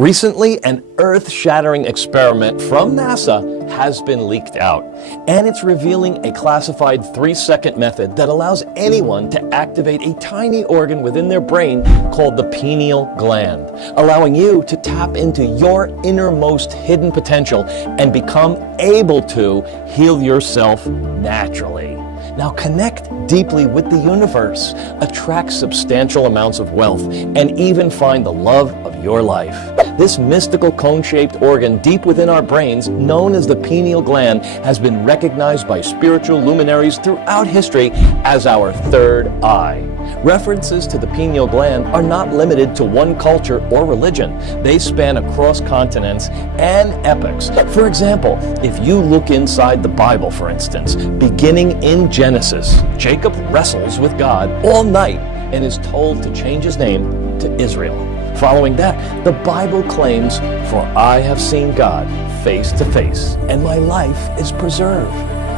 Recently, an earth-shattering experiment from NASA has been leaked out, and it's revealing a classified 3-second method that allows anyone to activate a tiny organ within their brain called the pineal gland, allowing you to tap into your innermost hidden potential and become able to heal yourself naturally. Now connect deeply with the universe, attract substantial amounts of wealth, and even find the love of your life. This mystical cone-shaped organ deep within our brains, known as the pineal gland, has been recognized by spiritual luminaries throughout history as our third eye. References to the pineal gland are not limited to one culture or religion. They span across continents and epochs. For example, if you look inside the Bible, for instance, beginning in Genesis, Jacob wrestles with God all night and is told to change his name to Israel. Following that, the Bible claims, "For I have seen God face to face, and my life is preserved."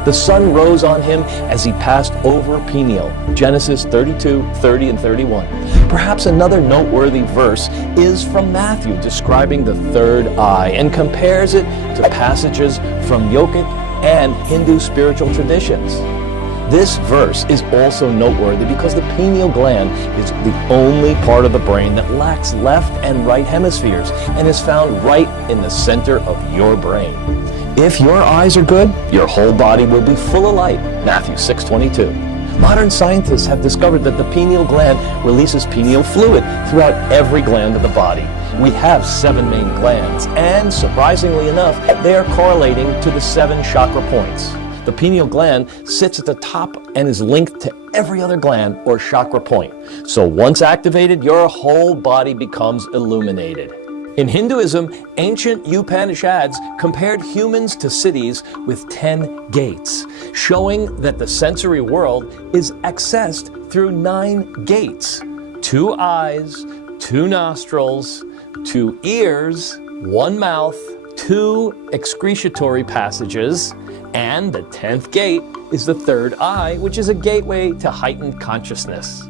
The sun rose on him as he passed over Peniel, Genesis 32, 30, and 31. Perhaps another noteworthy verse is from Matthew describing the third eye and compares it to passages from yogic and Hindu spiritual traditions. This verse is also noteworthy because the pineal gland is the only part of the brain that lacks left and right hemispheres and is found right in the center of your brain. If your eyes are good, your whole body will be full of light, Matthew 6:22. Modern scientists have discovered that the pineal gland releases pineal fluid throughout every gland of the body. We have 7 main glands, and surprisingly enough, they are correlating to the 7 chakra points. The pineal gland sits at the top and is linked to every other gland or chakra point. So once activated, your whole body becomes illuminated. In Hinduism, ancient Upanishads compared humans to cities with 10 gates, showing that the sensory world is accessed through 9 gates: 2 eyes, 2 nostrils, 2 ears, 1 mouth, 2 excretory passages, and the 10th gate is the third eye, which is a gateway to heightened consciousness.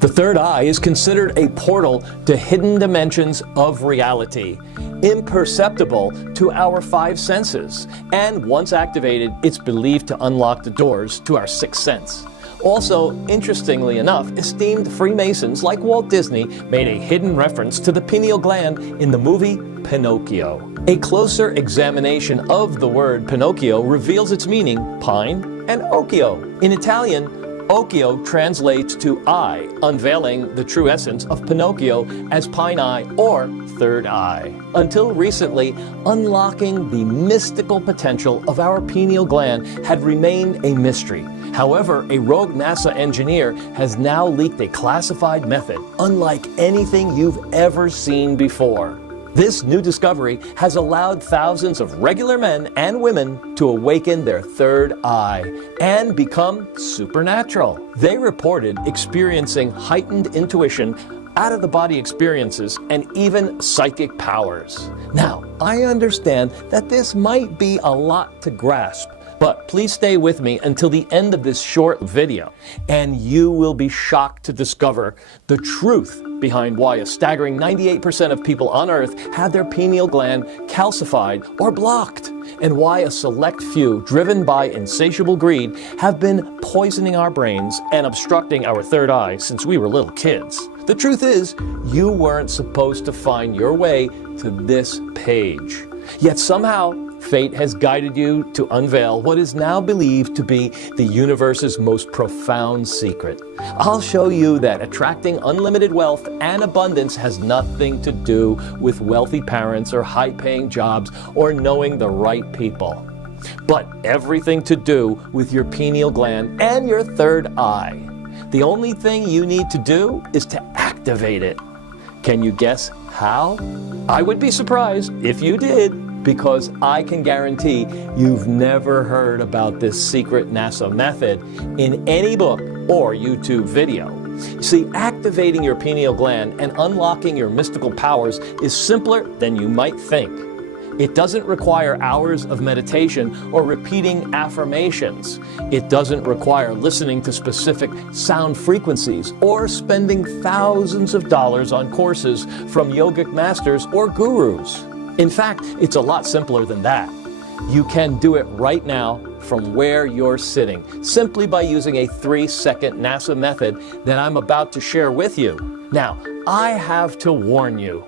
The third eye is considered a portal to hidden dimensions of reality, imperceptible to our 5 senses, and once activated, it's believed to unlock the doors to our 6th sense. Also, interestingly enough, esteemed Freemasons like Walt Disney made a hidden reference to the pineal gland in the movie Pinocchio. A closer examination of the word Pinocchio reveals its meaning, pine and occhio. In Italian, occhio translates to eye, unveiling the true essence of Pinocchio as pine eye or third eye. Until recently, unlocking the mystical potential of our pineal gland had remained a mystery. However, a rogue NASA engineer has now leaked a classified method unlike anything you've ever seen before. This new discovery has allowed thousands of regular men and women to awaken their third eye and become supernatural. They reported experiencing heightened intuition, out-of-the-body experiences, and even psychic powers. Now, I understand that this might be a lot to grasp, but please stay with me until the end of this short video, and you will be shocked to discover the truth behind why a staggering 98% of people on Earth have their pineal gland calcified or blocked, and why a select few, driven by insatiable greed, have been poisoning our brains and obstructing our third eye since we were little kids. The truth is, you weren't supposed to find your way to this page. Yet somehow, fate has guided you to unveil what is now believed to be the universe's most profound secret. I'll show you that attracting unlimited wealth and abundance has nothing to do with wealthy parents or high-paying jobs or knowing the right people, but everything to do with your pineal gland and your third eye. The only thing you need to do is to activate it. Can you guess how? I would be surprised if you did, because I can guarantee you've never heard about this secret NASA method in any book or YouTube video. See, activating your pineal gland and unlocking your mystical powers is simpler than you might think. It doesn't require hours of meditation or repeating affirmations. It doesn't require listening to specific sound frequencies or spending thousands of dollars on courses from yogic masters or gurus. In fact, it's a lot simpler than that. You can do it right now from where you're sitting, simply by using a 3-second NASA method that I'm about to share with you. Now, I have to warn you,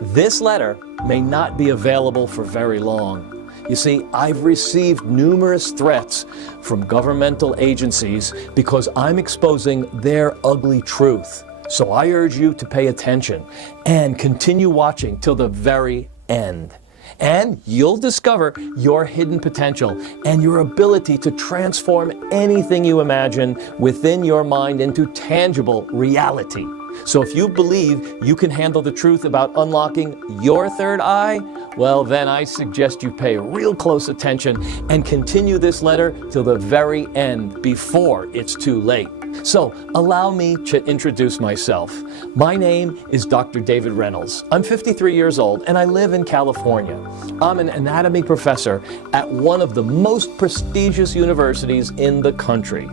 this letter may not be available for very long. You see, I've received numerous threats from governmental agencies because I'm exposing their ugly truth. So I urge you to pay attention and continue watching till the very end. And you'll discover your hidden potential and your ability to transform anything you imagine within your mind into tangible reality. So if you believe you can handle the truth about unlocking your third eye, well, then I suggest you pay real close attention and continue this letter till the very end before it's too late. So allow me to introduce myself. My name is Dr. David Reynolds. I'm 53 years old and I live in California. I'm an anatomy professor at one of the most prestigious universities in the country.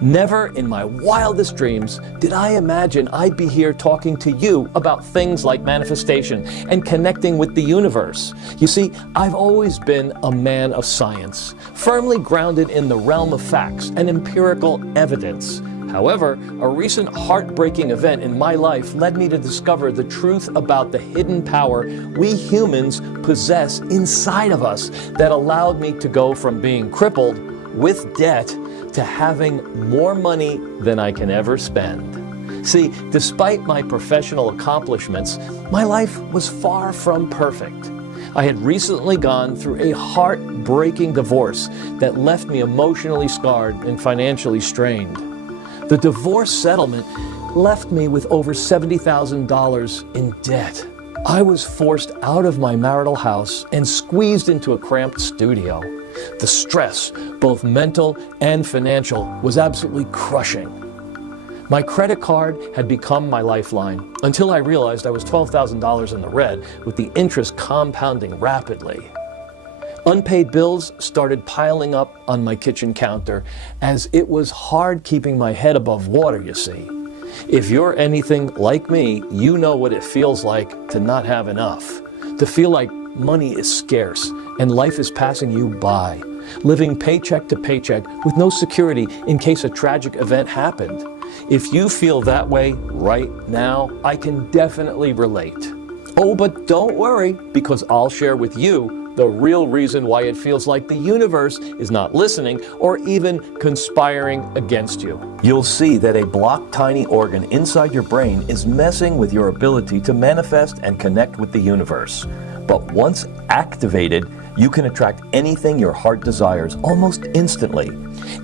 Never in my wildest dreams did I imagine I'd be here talking to you about things like manifestation and connecting with the universe. You see, I've always been a man of science, firmly grounded in the realm of facts and empirical evidence. However, a recent heartbreaking event in my life led me to discover the truth about the hidden power we humans possess inside of us that allowed me to go from being crippled with debt to having more money than I can ever spend. See, despite my professional accomplishments, my life was far from perfect. I had recently gone through a heartbreaking divorce that left me emotionally scarred and financially strained. The divorce settlement left me with over $70,000 in debt. I was forced out of my marital house and squeezed into a cramped studio. The stress, both mental and financial, was absolutely crushing. My credit card had become my lifeline until I realized I was $12,000 in the red, with the interest compounding rapidly. Unpaid bills started piling up on my kitchen counter, as it was hard keeping my head above water, you see. If you're anything like me, you know what it feels like to not have enough, to feel like money is scarce and life is passing you by, living paycheck to paycheck with no security in case a tragic event happened. If you feel that way right now, I can definitely relate. Oh, but don't worry, because I'll share with you the real reason why it feels like the universe is not listening or even conspiring against you. You'll see that a blocked tiny organ inside your brain is messing with your ability to manifest and connect with the universe. But once activated, you can attract anything your heart desires almost instantly.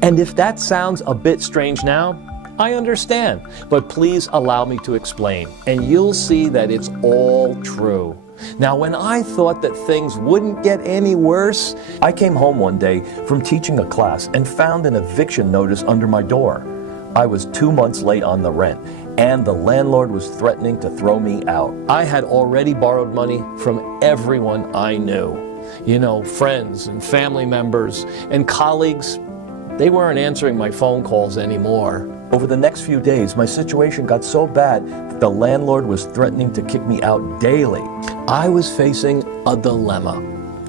And if that sounds a bit strange now, I understand, but please allow me to explain, and you'll see that it's all true. Now, when I thought that things wouldn't get any worse, I came home one day from teaching a class and found an eviction notice under my door. I was 2 months late on the rent, and the landlord was threatening to throw me out. I had already borrowed money from everyone I knew. You know, friends and family members and colleagues. They weren't answering my phone calls anymore. Over the next few days, my situation got so bad that the landlord was threatening to kick me out daily. I was facing a dilemma.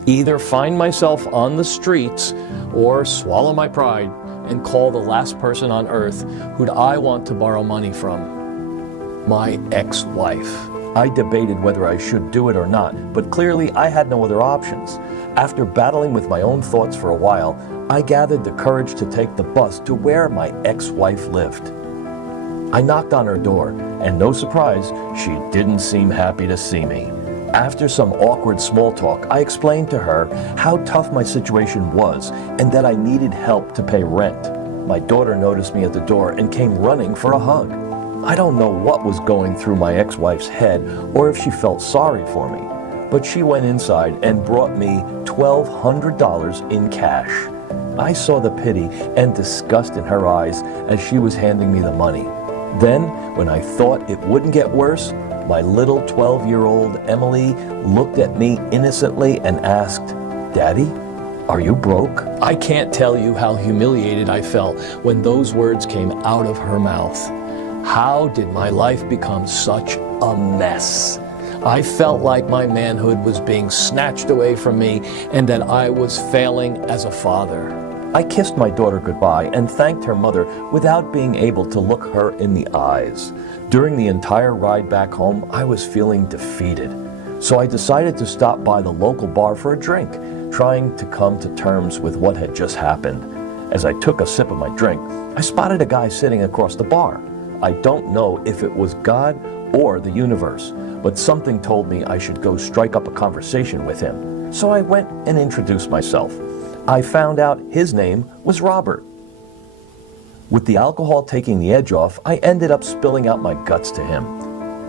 Either find myself on the streets or swallow my pride and call the last person on earth who'd I want to borrow money from. My ex-wife. I debated whether I should do it or not, but clearly I had no other options. After battling with my own thoughts for a while, I gathered the courage to take the bus to where my ex-wife lived. I knocked on her door, and no surprise, she didn't seem happy to see me. After some awkward small talk, I explained to her how tough my situation was and that I needed help to pay rent. My daughter noticed me at the door and came running for a hug. I don't know what was going through my ex-wife's head or if she felt sorry for me, but she went inside and brought me $1,200 in cash. I saw the pity and disgust in her eyes as she was handing me the money. Then, when I thought it wouldn't get worse, my little 12-year-old Emily looked at me innocently and asked, "Daddy, are you broke?" I can't tell you how humiliated I felt when those words came out of her mouth. How did my life become such a mess? I felt like my manhood was being snatched away from me and that I was failing as a father. I kissed my daughter goodbye and thanked her mother without being able to look her in the eyes. During the entire ride back home, I was feeling defeated. So I decided to stop by the local bar for a drink, trying to come to terms with what had just happened. As I took a sip of my drink, I spotted a guy sitting across the bar. I don't know if it was God or the universe, but something told me I should go strike up a conversation with him. So I went and introduced myself. I found out his name was Robert. With the alcohol taking the edge off, I ended up spilling out my guts to him.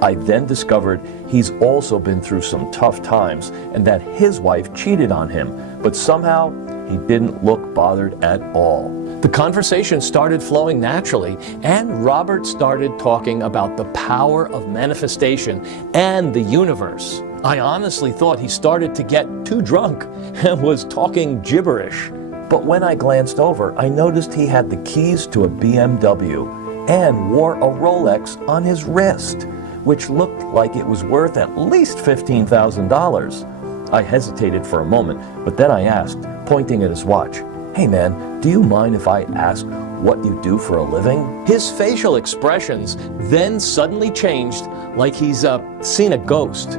I then discovered he's also been through some tough times and that his wife cheated on him, but somehow he didn't look bothered at all. The conversation started flowing naturally, and Robert started talking about the power of manifestation and the universe. I honestly thought he started to get too drunk and was talking gibberish. But when I glanced over, I noticed he had the keys to a BMW and wore a Rolex on his wrist, which looked like it was worth at least $15,000. I hesitated for a moment, but then I asked, pointing at his watch, "Hey man, do you mind if I ask what you do for a living?" His facial expressions then suddenly changed like he's seen a ghost.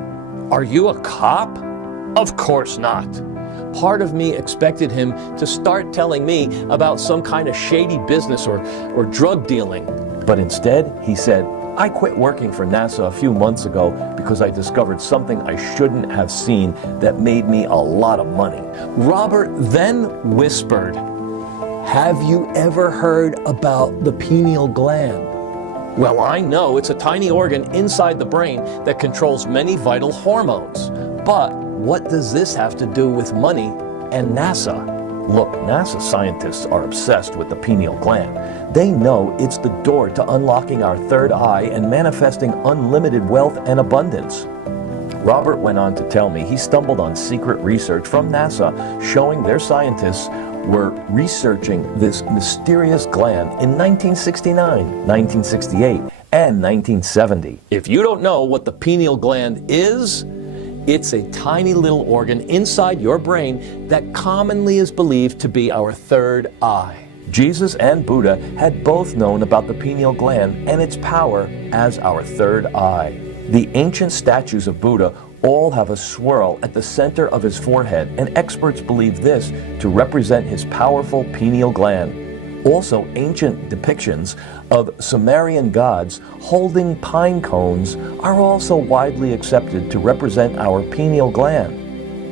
"Are you a cop?" Of course not. Part of me expected him to start telling me about some kind of shady business or drug dealing. But instead, he said, "I quit working for NASA a few months ago because I discovered something I shouldn't have seen that made me a lot of money." Robert then whispered, "Have you ever heard about the pineal gland?" Well, I know it's a tiny organ inside the brain that controls many vital hormones. But what does this have to do with money and NASA? Look, NASA scientists are obsessed with the pineal gland. They know it's the door to unlocking our third eye and manifesting unlimited wealth and abundance. Robert went on to tell me he stumbled on secret research from NASA showing their scientists were researching this mysterious gland in 1969, 1968, and 1970. If you don't know what the pineal gland is, it's a tiny little organ inside your brain that commonly is believed to be our third eye. Jesus and Buddha had both known about the pineal gland and its power as our third eye. The ancient statues of Buddha all have a swirl at the center of his forehead, and experts believe this to represent his powerful pineal gland. Also, ancient depictions of Sumerian gods holding pine cones are also widely accepted to represent our pineal gland.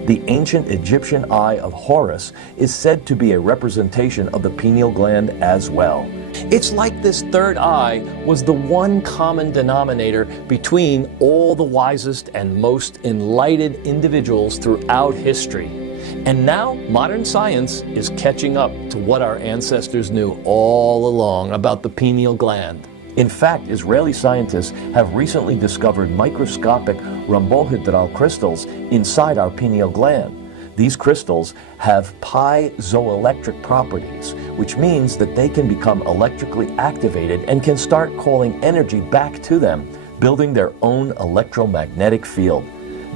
The ancient Egyptian eye of Horus is said to be a representation of the pineal gland as well. It's like this third eye was the one common denominator between all the wisest and most enlightened individuals throughout history. And now modern science is catching up to what our ancestors knew all along about the pineal gland. In fact, Israeli scientists have recently discovered microscopic rhombohedral crystals inside our pineal gland. These crystals have piezoelectric properties, which means that they can become electrically activated and can start calling energy back to them, building their own electromagnetic field.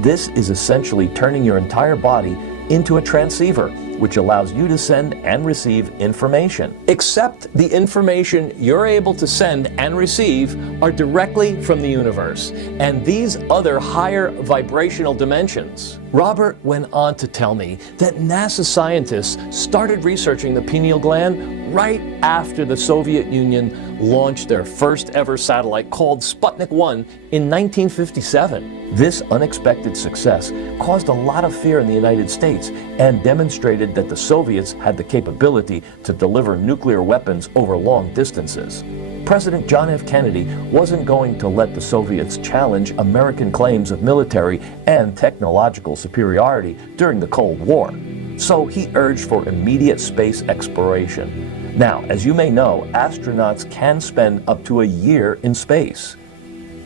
This is essentially turning your entire body into a transceiver, which allows you to send and receive information. Except the information you're able to send and receive are directly from the universe and these other higher vibrational dimensions. Robert went on to tell me that NASA scientists started researching the pineal gland right after the Soviet Union launched their first ever satellite called Sputnik 1 in 1957. This unexpected success caused a lot of fear in the United States and demonstrated that the Soviets had the capability to deliver nuclear weapons over long distances. President John F. Kennedy wasn't going to let the Soviets challenge American claims of military and technological superiority during the Cold War. So he urged for immediate space exploration. Now, as you may know, astronauts can spend up to a year in space.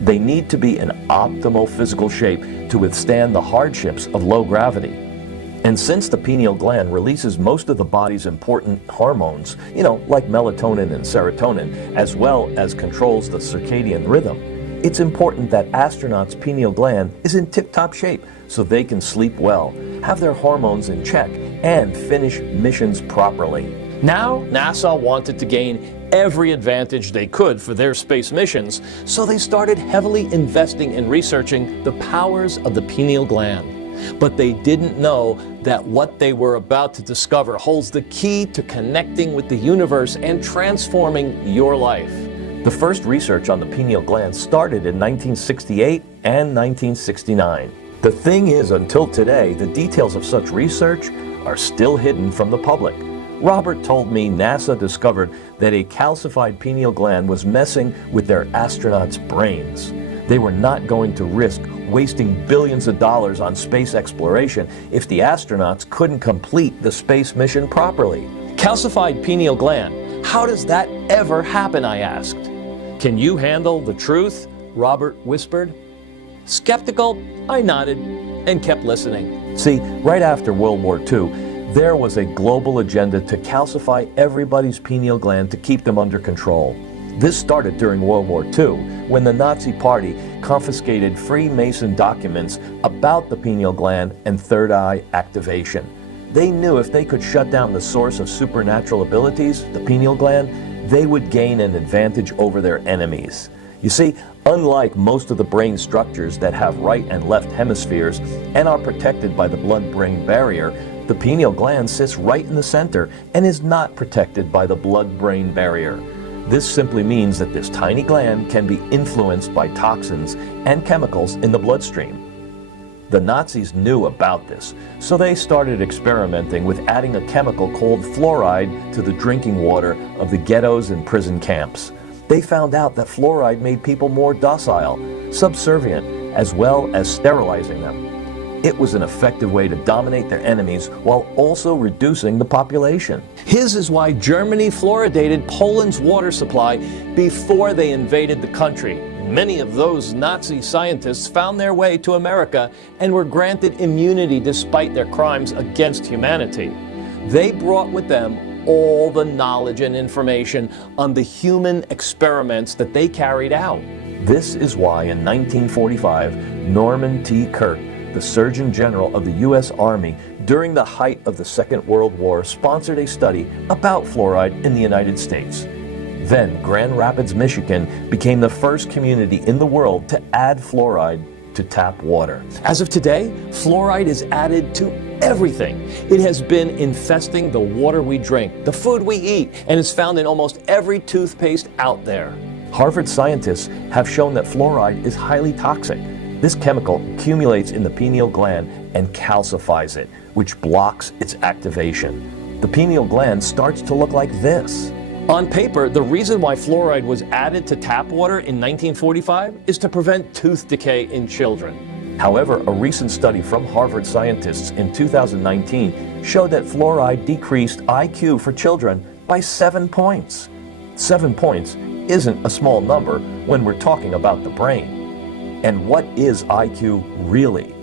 They need to be in optimal physical shape to withstand the hardships of low gravity. And since the pineal gland releases most of the body's important hormones, like melatonin and serotonin, as well as controls the circadian rhythm, it's important that astronauts' pineal gland is in tip-top shape so they can sleep well, have their hormones in check, and finish missions properly. Now, NASA wanted to gain every advantage they could for their space missions, so they started heavily investing in researching the powers of the pineal gland. But they didn't know that what they were about to discover holds the key to connecting with the universe and transforming your life. The first research on the pineal gland started in 1968 and 1969. The thing is, until today, the details of such research are still hidden from the public. Robert told me NASA discovered that a calcified pineal gland was messing with their astronauts' brains. They were not going to risk wasting billions of dollars on space exploration if the astronauts couldn't complete the space mission properly. Calcified pineal gland, how does that ever happen, I asked. Can you handle the truth? Robert whispered. Skeptical, I nodded and kept listening. See, right after World War II, there was a global agenda to calcify everybody's pineal gland to keep them under control. This started during World War II, when the Nazi Party confiscated Freemason documents about the pineal gland and third eye activation. They knew if they could shut down the source of supernatural abilities, the pineal gland, they would gain an advantage over their enemies. You see, unlike most of the brain structures that have right and left hemispheres and are protected by the blood-brain barrier, the pineal gland sits right in the center and is not protected by the blood-brain barrier. This simply means that this tiny gland can be influenced by toxins and chemicals in the bloodstream. The Nazis knew about this, so they started experimenting with adding a chemical called fluoride to the drinking water of the ghettos and prison camps. They found out that fluoride made people more docile, subservient, as well as sterilizing them. It was an effective way to dominate their enemies while also reducing the population. His is why Germany fluoridated Poland's water supply before they invaded the country. Many of those Nazi scientists found their way to America and were granted immunity despite their crimes against humanity. They brought with them all the knowledge and information on the human experiments that they carried out. This is why in 1945, Norman T. Kirk, the Surgeon General of the U.S. Army, during the height of the Second World War, sponsored a study about fluoride in the United States. Then, Grand Rapids, Michigan became the first community in the world to add fluoride to tap water. As of today, fluoride is added to everything. It has been infesting the water we drink, the food we eat, and is found in almost every toothpaste out there. Harvard scientists have shown that fluoride is highly toxic. This chemical accumulates in the pineal gland and calcifies it, which blocks its activation. The pineal gland starts to look like this. On paper, the reason why fluoride was added to tap water in 1945 is to prevent tooth decay in children. However, a recent study from Harvard scientists in 2019 showed that fluoride decreased IQ for children by 7 points. 7 points isn't a small number when we're talking about the brain. And what is IQ really?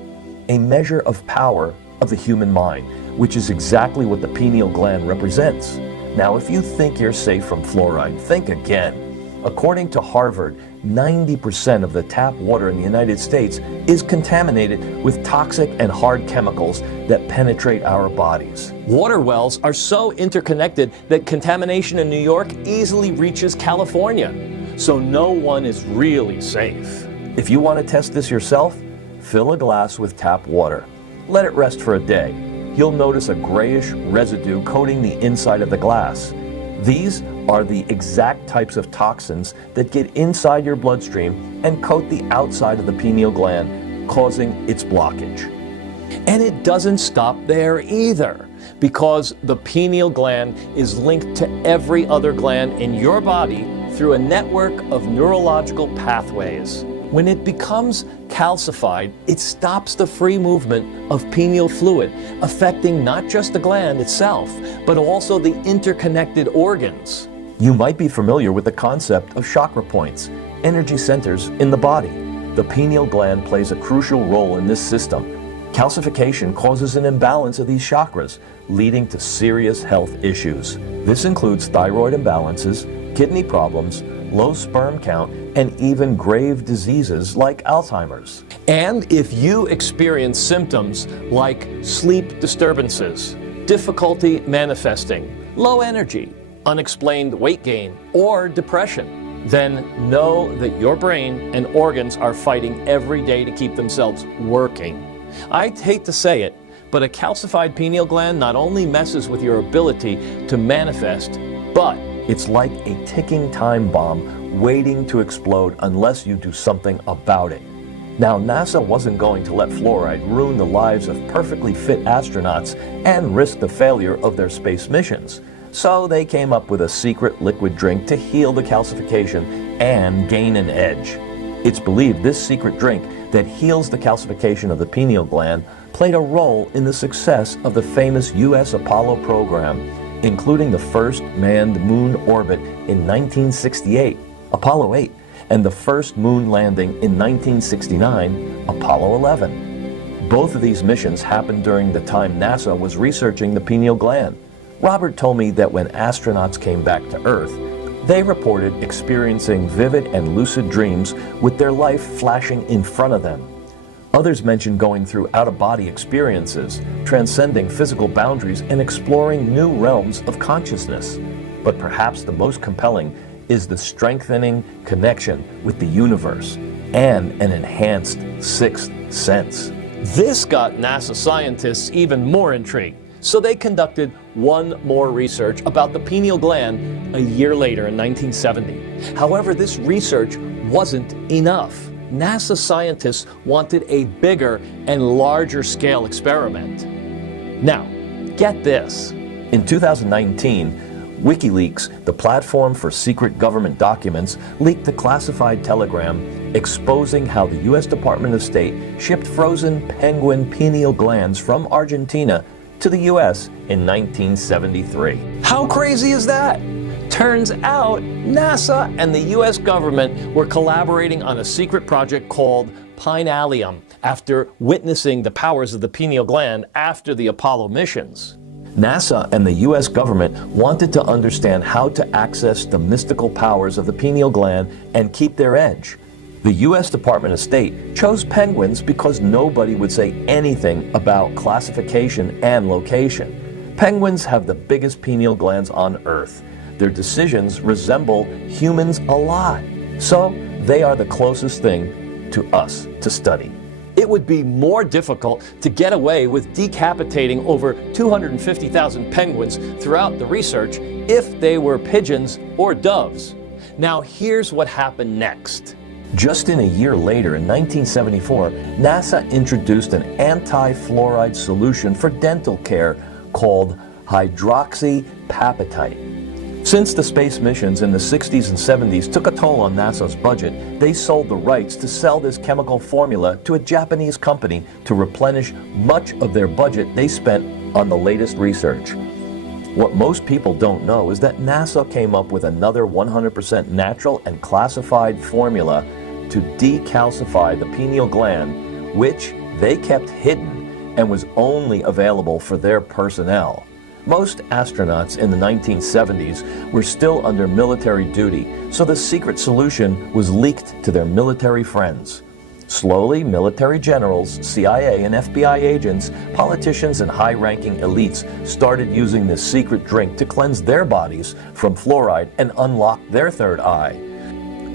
A measure of power of the human mind, which is exactly what the pineal gland represents. Now, if you think you're safe from fluoride, think again. According to Harvard, 90% of the tap water in the United States is contaminated with toxic and hard chemicals that penetrate our bodies. Water wells are so interconnected that contamination in New York easily reaches California. So no one is really safe. If you want to test this yourself, fill a glass with tap water. Let it rest for a day. You'll notice a grayish residue coating the inside of the glass. These are the exact types of toxins that get inside your bloodstream and coat the outside of the pineal gland, causing its blockage. And it doesn't stop there either, because the pineal gland is linked to every other gland in your body through a network of neurological pathways. When it becomes calcified, it stops the free movement of pineal fluid, affecting not just the gland itself, but also the interconnected organs. You might be familiar with the concept of chakra points. energy centers in the body. The pineal gland plays a crucial role in this system. Calcification causes an imbalance of these chakras, leading to serious health issues. This includes thyroid imbalances, kidney problems, low sperm count, and even grave diseases like Alzheimer's. And if you experience symptoms like sleep disturbances, difficulty manifesting, low energy, unexplained weight gain, or depression, then know that your brain and organs are fighting every day to keep themselves working. I'd hate to say it, but a calcified pineal gland not only messes with your ability to manifest, but it's like a ticking time bomb waiting to explode unless you do something about it. Now, NASA wasn't going to let fluoride ruin the lives of perfectly fit astronauts and risk the failure of their space missions. So they came up with a secret liquid drink to heal the calcification and gain an edge. It's believed this secret drink that heals the calcification of the pineal gland played a role in the success of the famous U.S. Apollo program, including the first manned moon orbit in 1968, Apollo 8, and the first moon landing in 1969, Apollo 11. Both of these missions happened during the time NASA was researching the pineal gland. Robert told me that when astronauts came back to Earth, they reported experiencing vivid and lucid dreams with their life flashing in front of them. Others mentioned going through out-of-body experiences, transcending physical boundaries, and exploring new realms of consciousness. But perhaps the most compelling is the strengthening connection with the universe and an enhanced sixth sense. This got NASA scientists even more intrigued. So they conducted one more research about the pineal gland a year later in 1970. However, this research wasn't enough. NASA scientists wanted a bigger and larger scale experiment. Now, get this. In 2019, WikiLeaks, the platform for secret government documents, leaked a classified telegram exposing how the U.S. Department of State shipped frozen penguin pineal glands from Argentina to the U.S. in 1973. How crazy is that? Turns out NASA and the U.S. government were collaborating on a secret project called PINEAL after witnessing the powers of the pineal gland after the Apollo missions. NASA and the U.S. government wanted to understand how to access the mystical powers of the pineal gland and keep their edge. The U.S. Department of State chose penguins because nobody would say anything about classification and location. Penguins have the biggest pineal glands on Earth. Their decisions resemble humans a lot, so they are the closest thing to us to study. It would be more difficult to get away with decapitating over 250,000 penguins throughout the research if they were pigeons or doves. Now here's what happened next. Just in a year later, in 1974, NASA introduced an anti-fluoride solution for dental care called hydroxyapatite. Since the space missions in the 60s and 70s took a toll on NASA's budget, they sold the rights to sell this chemical formula to a Japanese company to replenish much of their budget they spent on the latest research. What most people don't know is that NASA came up with another 100% natural and classified formula to decalcify the pineal gland, which they kept hidden and was only available for their personnel. Most astronauts in the 1970s were still under military duty, so the secret solution was leaked to their military friends. Slowly, military generals, CIA and FBI agents, politicians, and high-ranking elites started using this secret drink to cleanse their bodies from fluoride and unlock their third eye.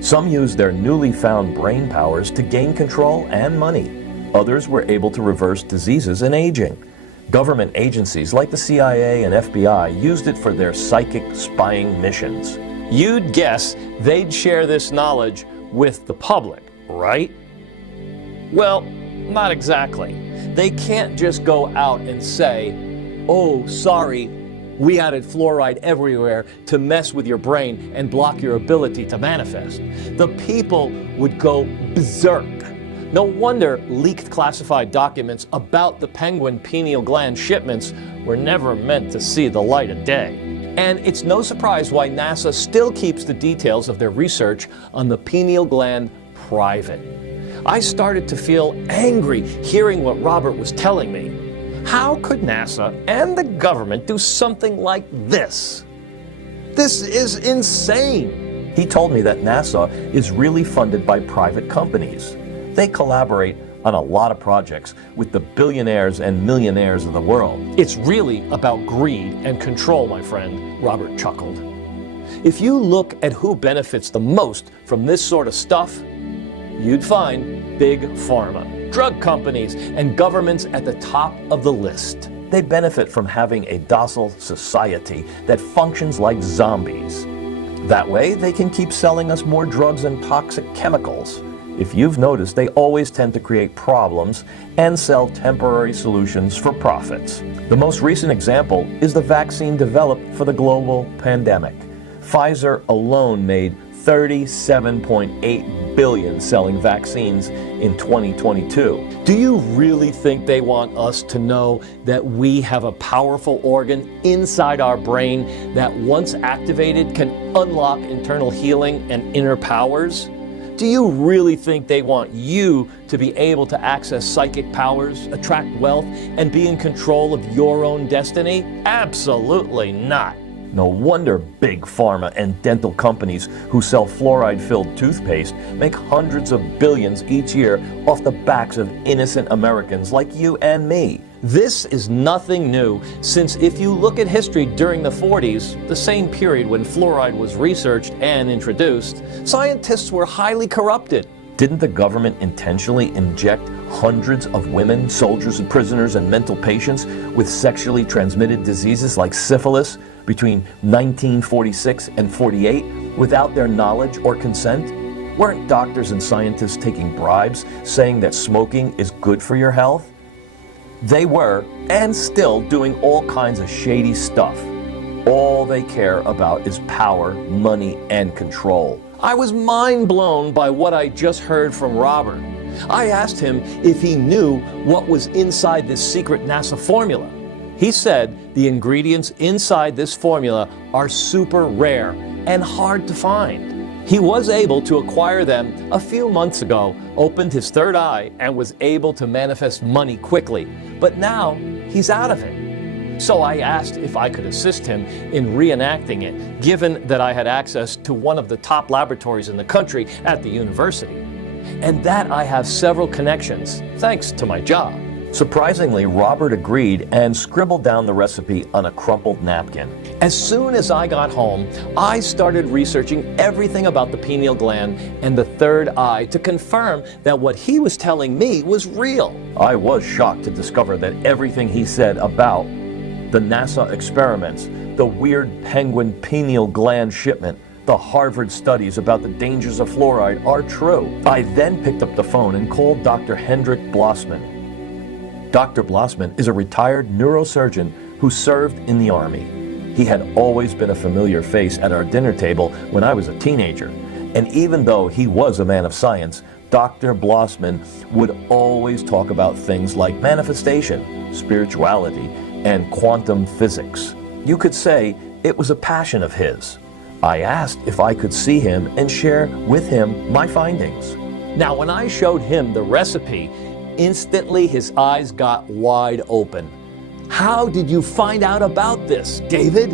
Some used their newly found brain powers to gain control and money. Others were able to reverse diseases and aging. Government agencies like the CIA and FBI used it for their psychic spying missions. You'd guess they'd share this knowledge with the public, right? Well, not exactly. They can't just go out and say, "Oh, sorry, we added fluoride everywhere to mess with your brain and block your ability to manifest." The people would go berserk. No wonder leaked classified documents about the penguin pineal gland shipments were never meant to see the light of day. And it's no surprise why NASA still keeps the details of their research on the pineal gland private. I started to feel angry hearing what Robert was telling me. How could NASA and the government do something like this? This is insane. He told me that NASA is really funded by private companies. They collaborate on a lot of projects with the billionaires and millionaires of the world. It's really about greed and control, my friend, Robert chuckled. If you look at who benefits the most from this sort of stuff, you'd find big pharma, drug companies, and governments at the top of the list. They benefit from having a docile society that functions like zombies. That way, they can keep selling us more drugs and toxic chemicals. If you've noticed, they always tend to create problems and sell temporary solutions for profits. The most recent example is the vaccine developed for the global pandemic. Pfizer alone made $37.8 billion selling vaccines in 2022. Do you really think they want us to know that we have a powerful organ inside our brain that once activated can unlock internal healing and inner powers? Do you really think they want you to be able to access psychic powers, attract wealth, and be in control of your own destiny? Absolutely not. No wonder big pharma and dental companies who sell fluoride-filled toothpaste make hundreds of billions each year off the backs of innocent Americans like you and me. This is nothing new, since if you look at history during the 40s, the same period when fluoride was researched and introduced, scientists were highly corrupted. Didn't the government intentionally inject hundreds of women, soldiers and prisoners and mental patients with sexually transmitted diseases like syphilis between 1946 and 48 without their knowledge or consent? Weren't doctors and scientists taking bribes saying that smoking is good for your health? They were, and still, doing all kinds of shady stuff. All they care about is power, money, and control. I was mind blown by what I just heard from Robert. I asked him if he knew what was inside this secret NASA formula. He said the ingredients inside this formula are super rare and hard to find. He was able to acquire them a few months ago, opened his third eye, and was able to manifest money quickly. But now, he's out of it. So I asked if I could assist him in reenacting it, given that I had access to one of the top laboratories in the country at the university, and that I have several connections, thanks to my job. Surprisingly, Robert agreed and scribbled down the recipe on a crumpled napkin. As soon as I got home, I started researching everything about the pineal gland and the third eye to confirm that what he was telling me was real. I was shocked to discover that everything he said about the NASA experiments, the weird penguin pineal gland shipment, the Harvard studies about the dangers of fluoride are true. I then picked up the phone and called Dr. Hendrik Blossman. Dr. Blossman is a retired neurosurgeon who served in the Army. He had always been a familiar face at our dinner table when I was a teenager. And even though he was a man of science, Dr. Blossman would always talk about things like manifestation, spirituality, and quantum physics. You could say it was a passion of his. I asked if I could see him and share with him my findings. Now, when I showed him the recipe, instantly his eyes got wide open. How did you find out about this, David?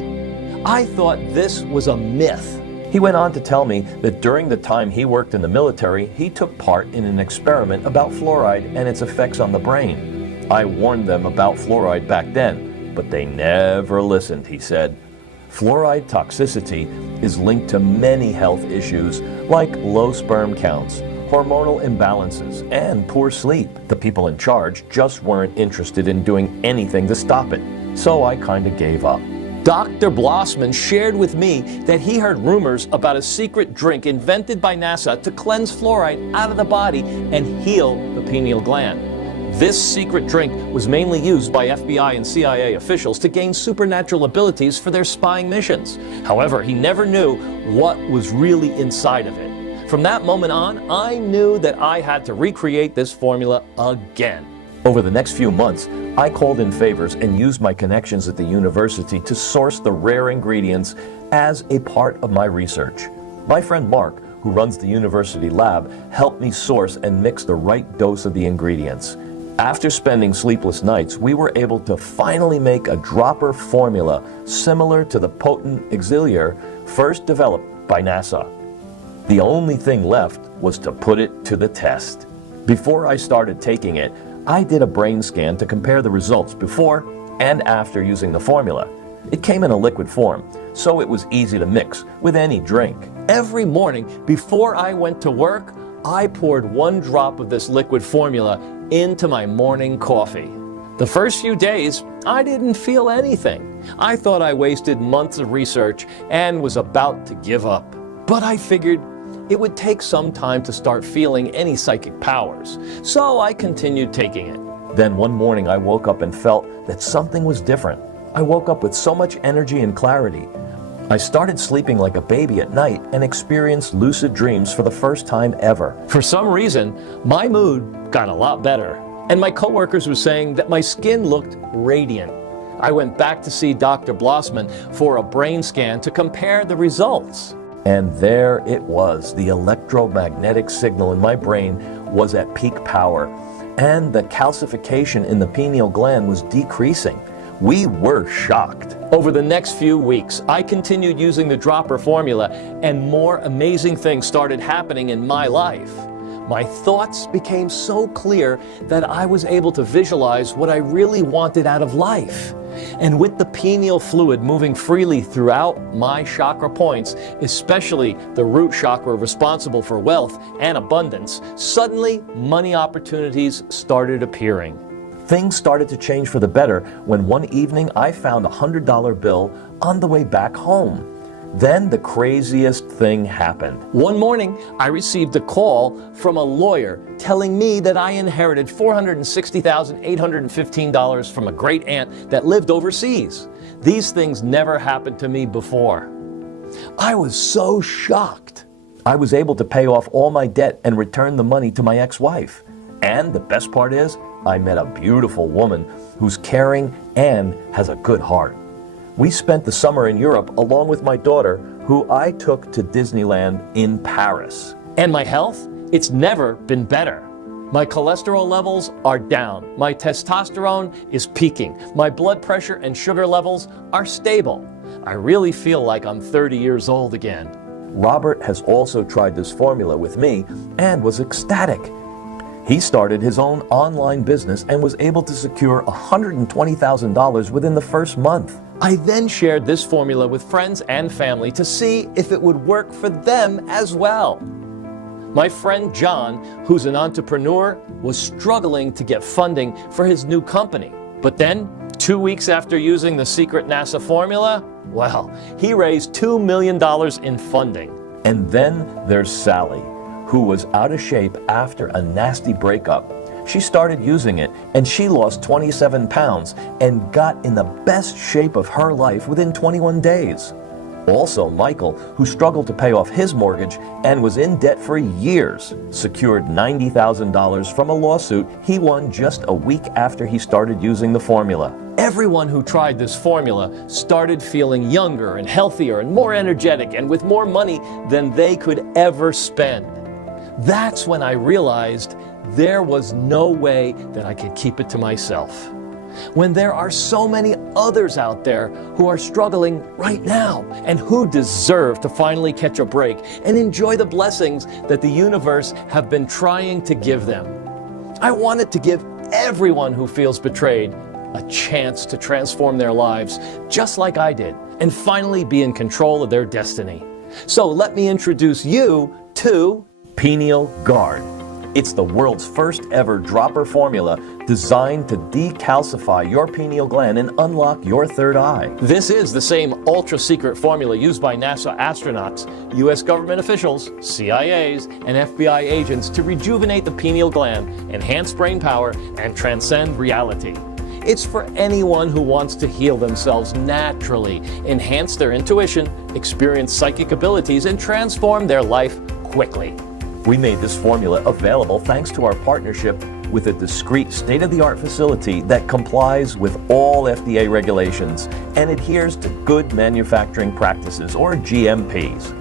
I thought this was a myth. He went on to tell me that during the time he worked in the military, he took part in an experiment about fluoride and its effects on the brain. I warned them about fluoride back then, but they never listened, he said. Fluoride toxicity is linked to many health issues like low sperm counts, hormonal imbalances, and poor sleep. The people in charge just weren't interested in doing anything to stop it, so I kinda gave up. Dr. Blossman shared with me that he heard rumors about a secret drink invented by NASA to cleanse fluoride out of the body and heal the pineal gland. This secret drink was mainly used by FBI and CIA officials to gain supernatural abilities for their spying missions. However, he never knew what was really inside of it. From that moment on, I knew that I had to recreate this formula again. Over the next few months, I called in favors and used my connections at the university to source the rare ingredients as a part of my research. My friend Mark, who runs the university lab, helped me source and mix the right dose of the ingredients. After spending sleepless nights, we were able to finally make a dropper formula similar to the potent auxiliary first developed by NASA. The only thing left was to put it to the test. Before I started taking it, I did a brain scan to compare the results before and after using the formula. It came in a liquid form, so it was easy to mix with any drink. Every morning before I went to work, I poured 1 drop of this liquid formula into my morning coffee. The first few days, I didn't feel anything. I thought I wasted months of research and was about to give up. But I figured it would take some time to start feeling any psychic powers, so I continued taking it. Then one morning I woke up and felt that something was different. I woke up with so much energy and clarity. I started sleeping like a baby at night and experienced lucid dreams for the first time ever. For some reason, my mood got a lot better, and my coworkers were saying that my skin looked radiant. I went back to see Dr. Blossman for a brain scan to compare the results. And there it was. The electromagnetic signal in my brain was at peak power, and the calcification in the pineal gland was decreasing. We were shocked. Over the next few weeks, I continued using the dropper formula, and more amazing things started happening in my life. My thoughts became so clear that I was able to visualize what I really wanted out of life. And with the pineal fluid moving freely throughout my chakra points, especially the root chakra responsible for wealth and abundance, suddenly money opportunities started appearing. Things started to change for the better when one evening I found a $100 bill on the way back home. Then the craziest thing happened. One morning, I received a call from a lawyer telling me that I inherited $460,815 from a great aunt that lived overseas. These things never happened to me before. I was so shocked. I was able to pay off all my debt and return the money to my ex-wife. And the best part is, I met a beautiful woman who's caring and has a good heart. We spent the summer in Europe along with my daughter, who I took to Disneyland in Paris. And my health? It's never been better. My cholesterol levels are down. My testosterone is peaking. My blood pressure and sugar levels are stable. I really feel like I'm 30 years old again. Robert has also tried this formula with me and was ecstatic. He started his own online business and was able to secure $120,000 within the first month. I then shared this formula with friends and family to see if it would work for them as well. My friend John, who's an entrepreneur, was struggling to get funding for his new company. But then, 2 weeks after using the secret NASA formula, well, he raised $2 million in funding. And then there's Sally, who was out of shape after a nasty breakup. She started using it and she lost 27 pounds and got in the best shape of her life within 21 days. Also, Michael, who struggled to pay off his mortgage and was in debt for years, secured $90,000 from a lawsuit he won just a week after he started using the formula. Everyone who tried this formula started feeling younger and healthier and more energetic and with more money than they could ever spend. That's when I realized there was no way that I could keep it to myself. When there are so many others out there who are struggling right now and who deserve to finally catch a break and enjoy the blessings that the universe have been trying to give them. I wanted to give everyone who feels betrayed a chance to transform their lives just like I did and finally be in control of their destiny. So let me introduce you to Pineal Guard. It's the world's first ever dropper formula designed to decalcify your pineal gland and unlock your third eye. This is the same ultra-secret formula used by NASA astronauts, U.S. government officials, CIAs, and FBI agents to rejuvenate the pineal gland, enhance brain power, and transcend reality. It's for anyone who wants to heal themselves naturally, enhance their intuition, experience psychic abilities, and transform their life quickly. We made this formula available thanks to our partnership with a discrete state-of-the-art facility that complies with all FDA regulations and adheres to good manufacturing practices, or GMPs.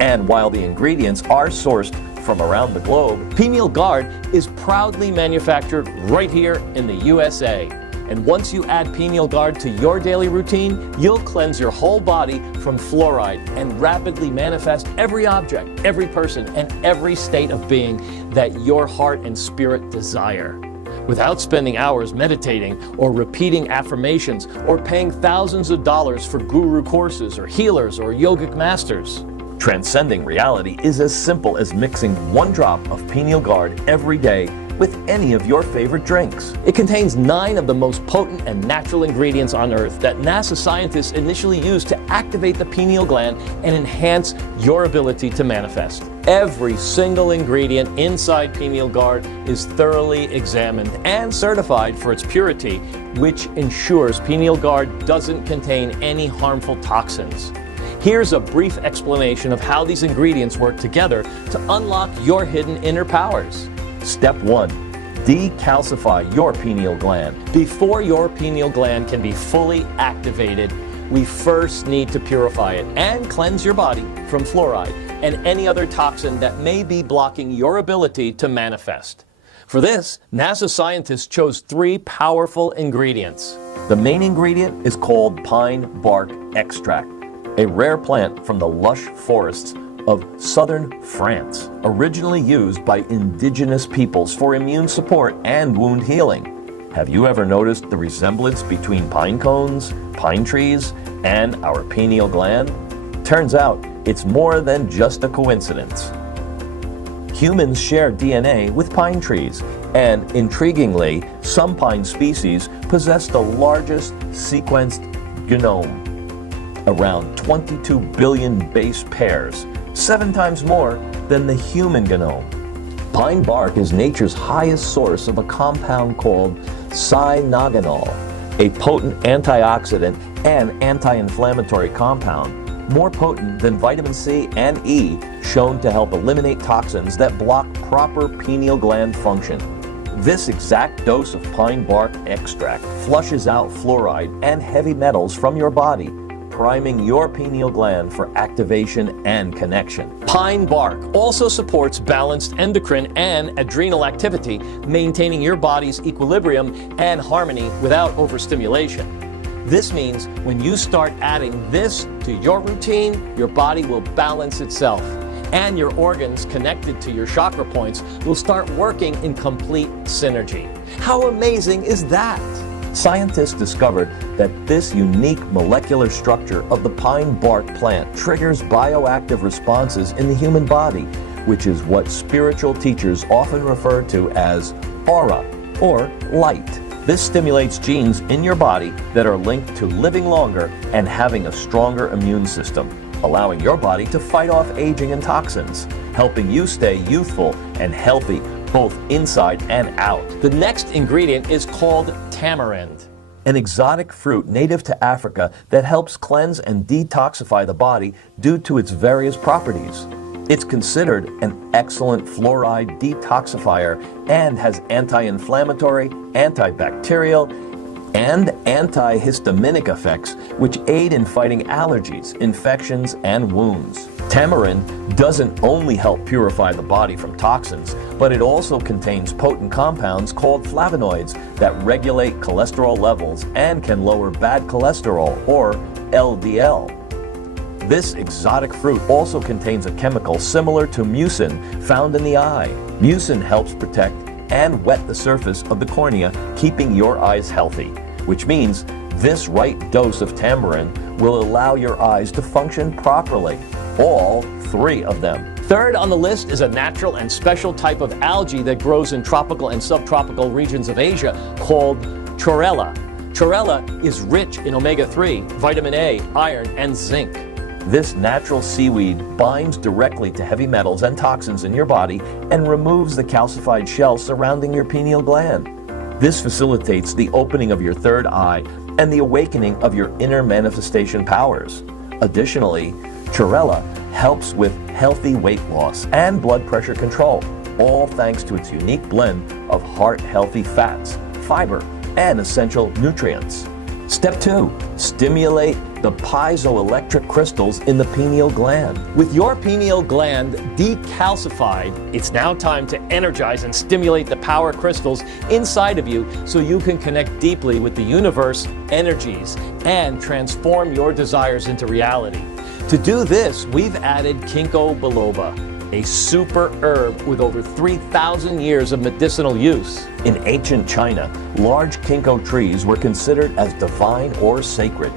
And while the ingredients are sourced from around the globe, Pineal Guard is proudly manufactured right here in the USA. And once you add Pineal Guard to your daily routine, you'll cleanse your whole body from fluoride and rapidly manifest every object, every person, and every state of being that your heart and spirit desire, without spending hours meditating or repeating affirmations or paying thousands of dollars for guru courses or healers or yogic masters. Transcending reality is as simple as mixing 1 drop of Pineal Guard every day with any of your favorite drinks. It contains 9 of the most potent and natural ingredients on Earth that NASA scientists initially used to activate the pineal gland and enhance your ability to manifest. Every single ingredient inside Pineal Guard is thoroughly examined and certified for its purity, which ensures Pineal Guard doesn't contain any harmful toxins. Here's a brief explanation of how these ingredients work together to unlock your hidden inner powers. Step 1. Decalcify your pineal gland. Before your pineal gland can be fully activated, we first need to purify it and cleanse your body from fluoride and any other toxin that may be blocking your ability to manifest. For this, NASA scientists chose 3 powerful ingredients. The main ingredient is called pine bark extract, a rare plant from the lush forests of southern France, originally used by indigenous peoples for immune support and wound healing. Have you ever noticed the resemblance between pine cones, pine trees, and our pineal gland? Turns out, it's more than just a coincidence. Humans share DNA with pine trees, and intriguingly, some pine species possess the largest sequenced genome, around 22 billion base pairs, 7 times more than the human genome. Pine bark is nature's highest source of a compound called cyanogenol, a potent antioxidant and anti-inflammatory compound, more potent than vitamin C and E, shown to help eliminate toxins that block proper pineal gland function. This exact dose of pine bark extract flushes out fluoride and heavy metals from your body, priming your pineal gland for activation and connection. Pine bark also supports balanced endocrine and adrenal activity, maintaining your body's equilibrium and harmony without overstimulation. This means when you start adding this to your routine, your body will balance itself, and your organs connected to your chakra points will start working in complete synergy. How amazing is that? Scientists discovered that this unique molecular structure of the pine bark plant triggers bioactive responses in the human body, which is what spiritual teachers often refer to as aura, or light. This stimulates genes in your body that are linked to living longer and having a stronger immune system, allowing your body to fight off aging and toxins, helping you stay youthful and healthy both inside and out. The next ingredient is called tamarind, an exotic fruit native to Africa that helps cleanse and detoxify the body due to its various properties. It's considered an excellent fluoride detoxifier and has anti-inflammatory, antibacterial, and antihistaminic effects, which aid in fighting allergies, infections, and wounds. Tamarind doesn't only help purify the body from toxins, but it also contains potent compounds called flavonoids that regulate cholesterol levels and can lower bad cholesterol, or LDL. This exotic fruit also contains a chemical similar to mucin found in the eye. Mucin helps protect and wet the surface of the cornea, keeping your eyes healthy, which means this right dose of tamarind will allow your eyes to function properly. All 3 of them. Third on the list is a natural and special type of algae that grows in tropical and subtropical regions of Asia called chlorella. Chlorella is rich in omega-3, vitamin A, iron, and zinc. This natural seaweed binds directly to heavy metals and toxins in your body and removes the calcified shell surrounding your pineal gland. This facilitates the opening of your third eye and the awakening of your inner manifestation powers. Additionally, chlorella helps with healthy weight loss and blood pressure control, all thanks to its unique blend of heart-healthy fats, fiber, and essential nutrients. Step 2. Stimulate the piezoelectric crystals in the pineal gland. With your pineal gland decalcified, it's now time to energize and stimulate the power crystals inside of you so you can connect deeply with the universe energies and transform your desires into reality. To do this, we've added ginkgo biloba, a super herb with over 3,000 years of medicinal use. In ancient China, large ginkgo trees were considered as divine or sacred.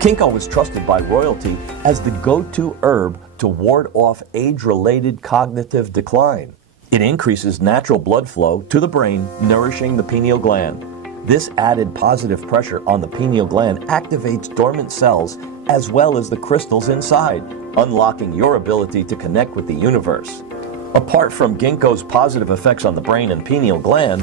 Ginkgo was trusted by royalty as the go-to herb to ward off age-related cognitive decline. It increases natural blood flow to the brain, nourishing the pineal gland. This added positive pressure on the pineal gland activates dormant cells as well as the crystals inside, unlocking your ability to connect with the universe. Apart from ginkgo's positive effects on the brain and pineal gland,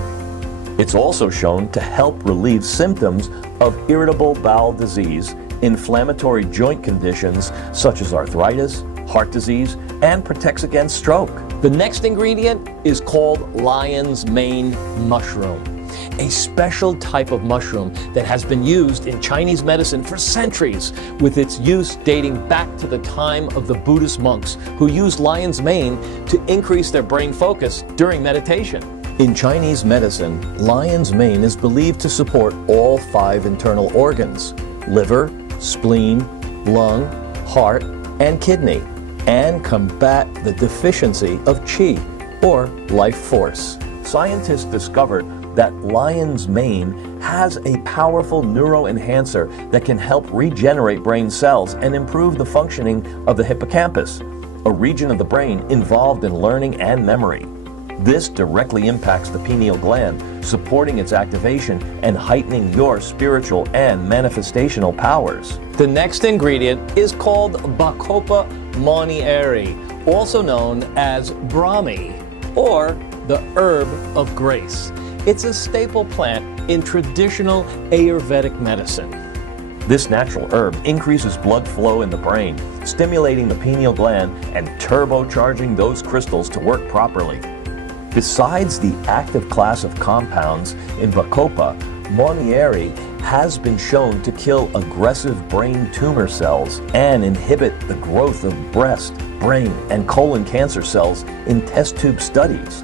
it's also shown to help relieve symptoms of irritable bowel disease, inflammatory joint conditions such as arthritis, heart disease, and protects against stroke. The next ingredient is called lion's mane mushroom, a special type of mushroom that has been used in Chinese medicine for centuries, with its use dating back to the time of the Buddhist monks who used lion's mane to increase their brain focus during meditation. In Chinese medicine, lion's mane is believed to support all 5 internal organs: liver, spleen, lung, heart, and kidney, and combat the deficiency of qi, or life force. Scientists discovered that lion's mane has a powerful neuroenhancer that can help regenerate brain cells and improve the functioning of the hippocampus, a region of the brain involved in learning and memory. This directly impacts the pineal gland, supporting its activation and heightening your spiritual and manifestational powers. The next ingredient is called Bacopa monnieri, also known as Brahmi, or the herb of grace. It's a staple plant in traditional Ayurvedic medicine. This natural herb increases blood flow in the brain, stimulating the pineal gland and turbocharging those crystals to work properly. Besides the active class of compounds in Bacopa, monnieri has been shown to kill aggressive brain tumor cells and inhibit the growth of breast, brain, and colon cancer cells in test tube studies.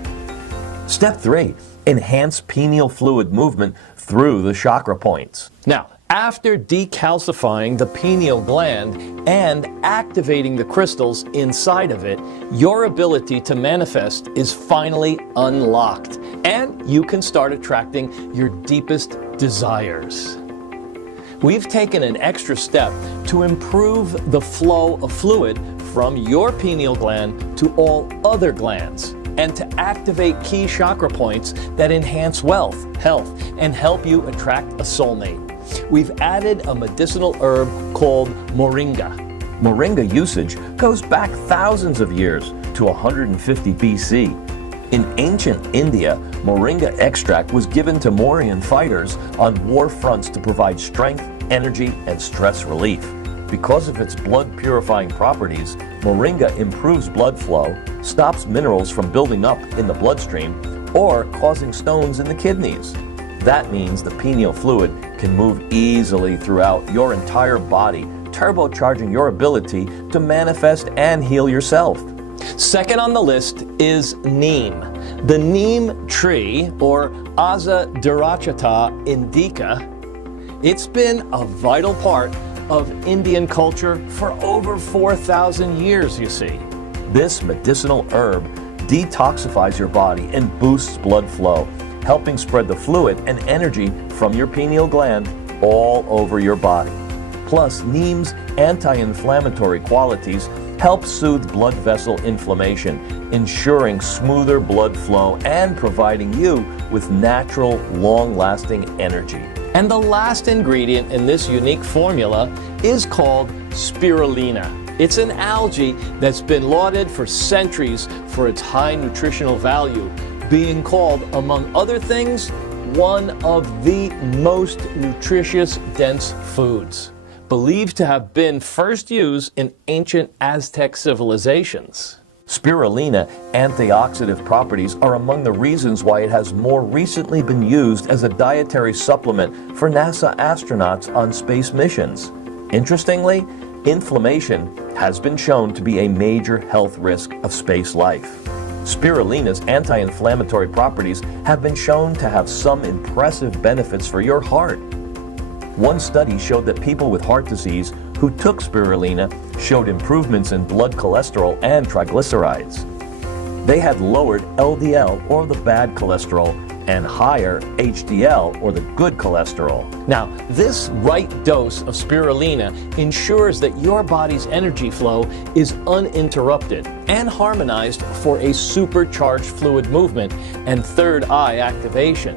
Step 3. Enhance pineal fluid movement through the chakra points. Now, after decalcifying the pineal gland and activating the crystals inside of it, your ability to manifest is finally unlocked, and you can start attracting your deepest desires. We've taken an extra step to improve the flow of fluid from your pineal gland to all other glands, and to activate key chakra points that enhance wealth, health, and help you attract a soulmate. We've added a medicinal herb called moringa. Moringa usage goes back thousands of years to 150 BC. In ancient India, moringa extract was given to Mauryan fighters on war fronts to provide strength, energy, and stress relief. Because of its blood-purifying properties, moringa improves blood flow, stops minerals from building up in the bloodstream, or causing stones in the kidneys. That means the pineal fluid can move easily throughout your entire body, turbocharging your ability to manifest and heal yourself. Second on the list is neem. The neem tree, or Azadirachta indica, it's been a vital part of Indian culture for over 4,000 years, you see. This medicinal herb detoxifies your body and boosts blood flow, helping spread the fluid and energy from your pineal gland all over your body. Plus, neem's anti-inflammatory qualities help soothe blood vessel inflammation, ensuring smoother blood flow and providing you with natural, long-lasting energy. And the last ingredient in this unique formula is called spirulina. It's an algae that's been lauded for centuries for its high nutritional value, being called, among other things, one of the most nutritious dense foods, believed to have been first used in ancient Aztec civilizations. Spirulina antioxidant properties are among the reasons why it has more recently been used as a dietary supplement for NASA astronauts on space missions. Interestingly, inflammation has been shown to be a major health risk of space life. Spirulina's anti-inflammatory properties have been shown to have some impressive benefits for your heart. One study showed that people with heart disease who took spirulina showed improvements in blood cholesterol and triglycerides. They had lowered LDL, or the bad cholesterol, and higher HDL, or the good cholesterol. Now, this right dose of spirulina ensures that your body's energy flow is uninterrupted and harmonized for a supercharged fluid movement and third eye activation.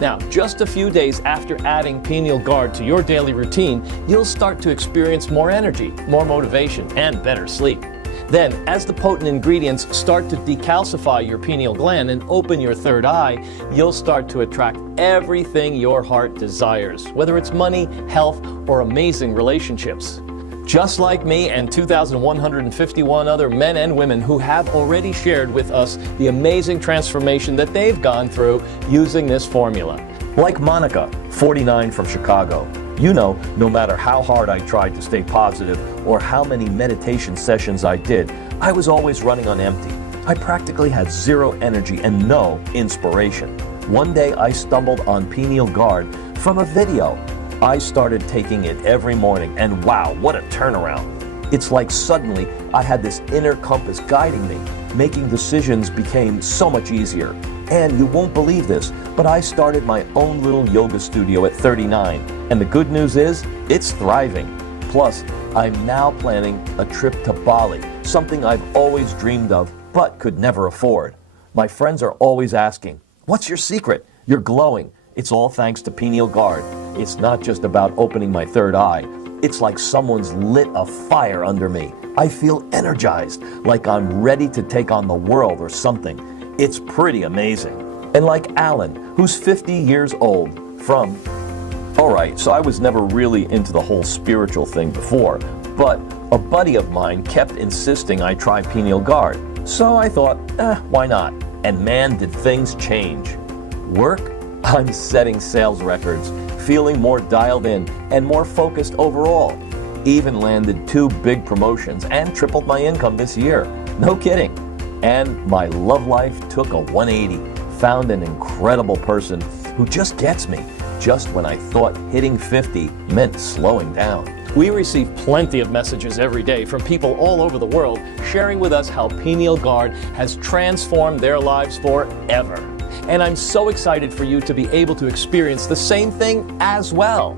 Now, just a few days after adding Pineal Guard to your daily routine, you'll start to experience more energy, more motivation, and better sleep. Then, as the potent ingredients start to decalcify your pineal gland and open your third eye, you'll start to attract everything your heart desires, whether it's money, health, or amazing relationships. Just like me and 2,151 other men and women who have already shared with us the amazing transformation that they've gone through using this formula. Like Monica, 49, from Chicago. You know, no matter how hard I tried to stay positive or how many meditation sessions I did, I was always running on empty. I practically had zero energy and no inspiration. One day I stumbled on Pineal Guard from a video. I started taking it every morning, and wow, what a turnaround. It's like suddenly I had this inner compass guiding me. Making decisions became so much easier. And you won't believe this, but I started my own little yoga studio at 39. And the good news is, it's thriving. Plus, I'm now planning a trip to Bali, something I've always dreamed of, but could never afford. My friends are always asking, what's your secret? You're glowing. It's all thanks to Pineal Guard. It's not just about opening my third eye. It's like someone's lit a fire under me. I feel energized, like I'm ready to take on the world or something. It's pretty amazing. And like Alan, who's 50 years old, from... Alright, so I was never really into the whole spiritual thing before, but a buddy of mine kept insisting I try Pineal Guard. So I thought, why not? And man, did things change. Work? I'm setting sales records, feeling more dialed in and more focused overall. Even landed 2 big promotions and tripled my income this year. No kidding. And my love life took a 180. Found an incredible person who just gets me, just when I thought hitting 50 meant slowing down. We receive plenty of messages every day from people all over the world sharing with us how Pineal Guard has transformed their lives forever. And I'm so excited for you to be able to experience the same thing as well.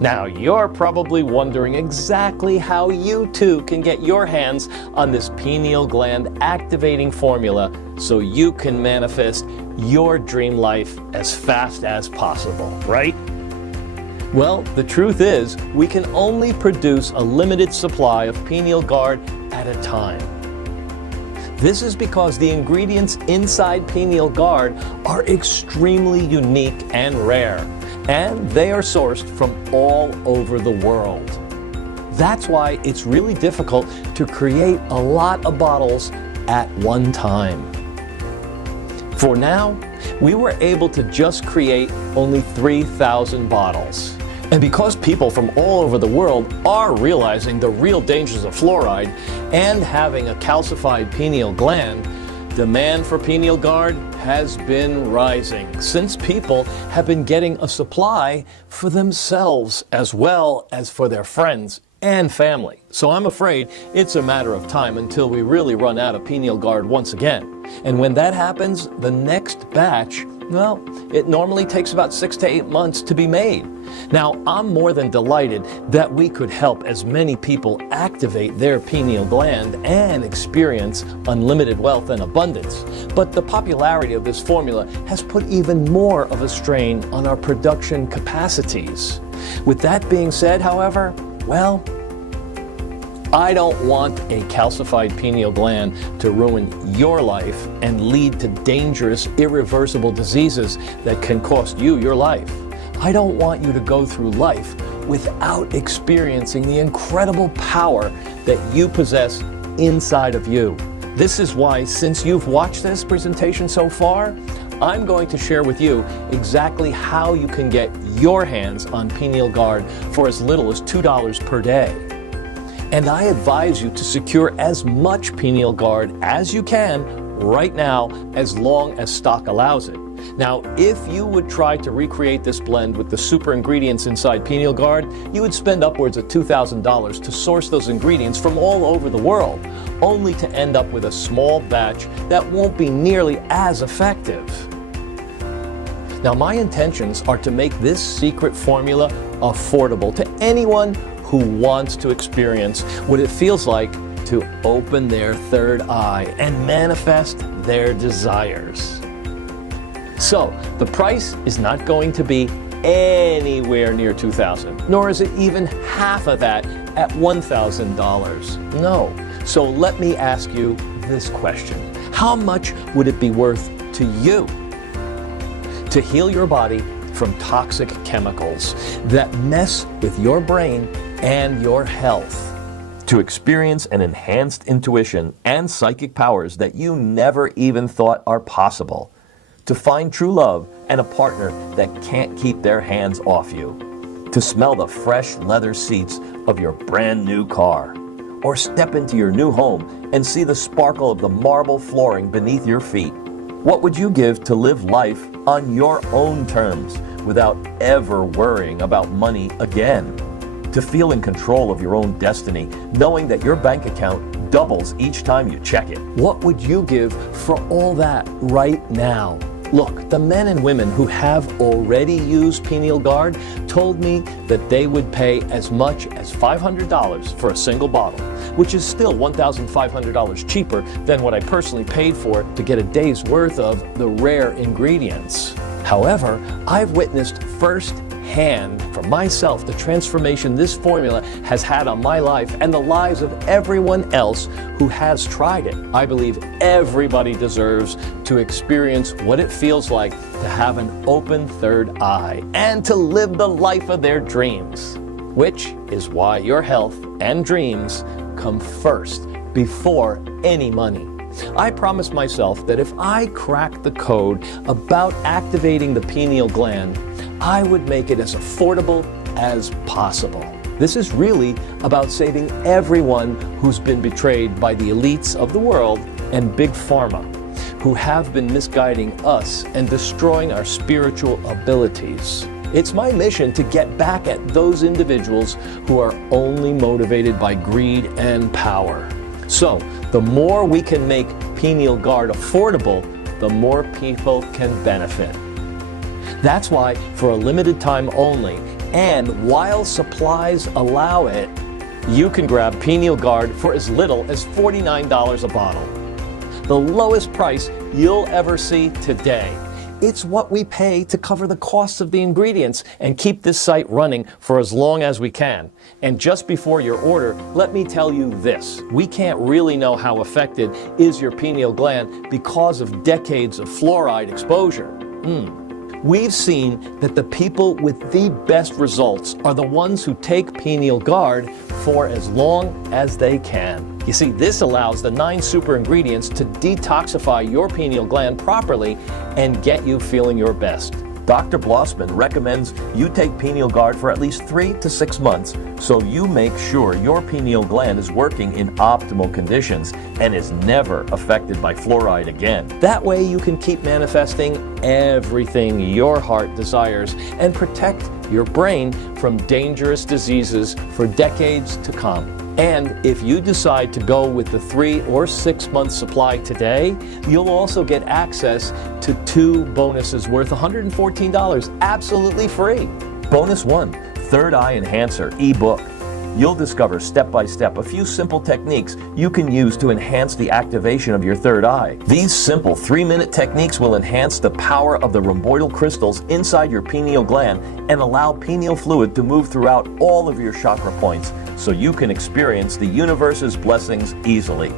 Now, you're probably wondering exactly how you too can get your hands on this pineal gland activating formula so you can manifest your dream life as fast as possible, right? Well, the truth is, we can only produce a limited supply of Pineal Guard at a time. This is because the ingredients inside Pineal Guard are extremely unique and rare, and they are sourced from all over the world. That's why it's really difficult to create a lot of bottles at one time. For now, we were able to just create only 3,000 bottles. And because people from all over the world are realizing the real dangers of fluoride and having a calcified pineal gland, demand for Pineal Guard has been rising since people have been getting a supply for themselves as well as for their friends and family. So I'm afraid it's a matter of time until we really run out of Pineal Guard once again. And when that happens, the next batch, well, it normally takes about 6 to 8 months to be made. Now, I'm more than delighted that we could help as many people activate their pineal gland and experience unlimited wealth and abundance. But the popularity of this formula has put even more of a strain on our production capacities. With that being said, however, well, I don't want a calcified pineal gland to ruin your life and lead to dangerous, irreversible diseases that can cost you your life. I don't want you to go through life without experiencing the incredible power that you possess inside of you. This is why, since you've watched this presentation so far, I'm going to share with you exactly how you can get your hands on Pineal Guard for as little as $2 per day. And I advise you to secure as much Pineal Guard as you can right now, as long as stock allows it. Now, if you would try to recreate this blend with the super ingredients inside Pineal Guard, you would spend upwards of $2,000 to source those ingredients from all over the world, only to end up with a small batch that won't be nearly as effective. Now, my intentions are to make this secret formula affordable to anyone who wants to experience what it feels like to open their third eye and manifest their desires. So, the price is not going to be anywhere near $2,000, nor is it even half of that at $1,000. No. So let me ask you this question. How much would it be worth to you to heal your body from toxic chemicals that mess with your brain and your health? To experience an enhanced intuition and psychic powers that you never even thought are possible. To find true love and a partner that can't keep their hands off you. To smell the fresh leather seats of your brand new car. Or step into your new home and see the sparkle of the marble flooring beneath your feet. What would you give to live life on your own terms without ever worrying about money again? To feel in control of your own destiny, knowing that your bank account doubles each time you check it. What would you give for all that right now? Look, the men and women who have already used Pineal Guard told me that they would pay as much as $500 for a single bottle, which is still $1,500 cheaper than what I personally paid for to get a day's worth of the rare ingredients. However, I've witnessed firsthand for myself the transformation this formula has had on my life and the lives of everyone else who has tried it. I believe everybody deserves to experience what it feels like to have an open third eye and to live the life of their dreams, which is why your health and dreams come first before any money. I promised myself that if I cracked the code about activating the pineal gland, I would make it as affordable as possible. This is really about saving everyone who's been betrayed by the elites of the world and Big Pharma, who have been misguiding us and destroying our spiritual abilities. It's my mission to get back at those individuals who are only motivated by greed and power. So, the more we can make Pineal Guard affordable, the more people can benefit. That's why, for a limited time only, and while supplies allow it, you can grab Pineal Guard for as little as $49 a bottle. The lowest price you'll ever see today. It's what we pay to cover the costs of the ingredients and keep this site running for as long as we can. And just before your order, let me tell you this. We can't really know how affected is your pineal gland because of decades of fluoride exposure. We've seen that the people with the best results are the ones who take Pineal Guard for as long as they can. You see, this allows the 9 super ingredients to detoxify your pineal gland properly and get you feeling your best. Dr. Blossman recommends you take Pineal Guard for at least 3 to 6 months so you make sure your pineal gland is working in optimal conditions and is never affected by fluoride again. That way you can keep manifesting everything your heart desires and protect your brain from dangerous diseases for decades to come. And if you decide to go with the 3 or 6 month supply today, you'll also get access to 2 bonuses worth $114 absolutely free. Bonus 1, Third Eye Enhancer ebook. You'll discover step-by-step a few simple techniques you can use to enhance the activation of your third eye. These simple 3-minute techniques will enhance the power of the rhomboidal crystals inside your pineal gland and allow pineal fluid to move throughout all of your chakra points so you can experience the universe's blessings easily.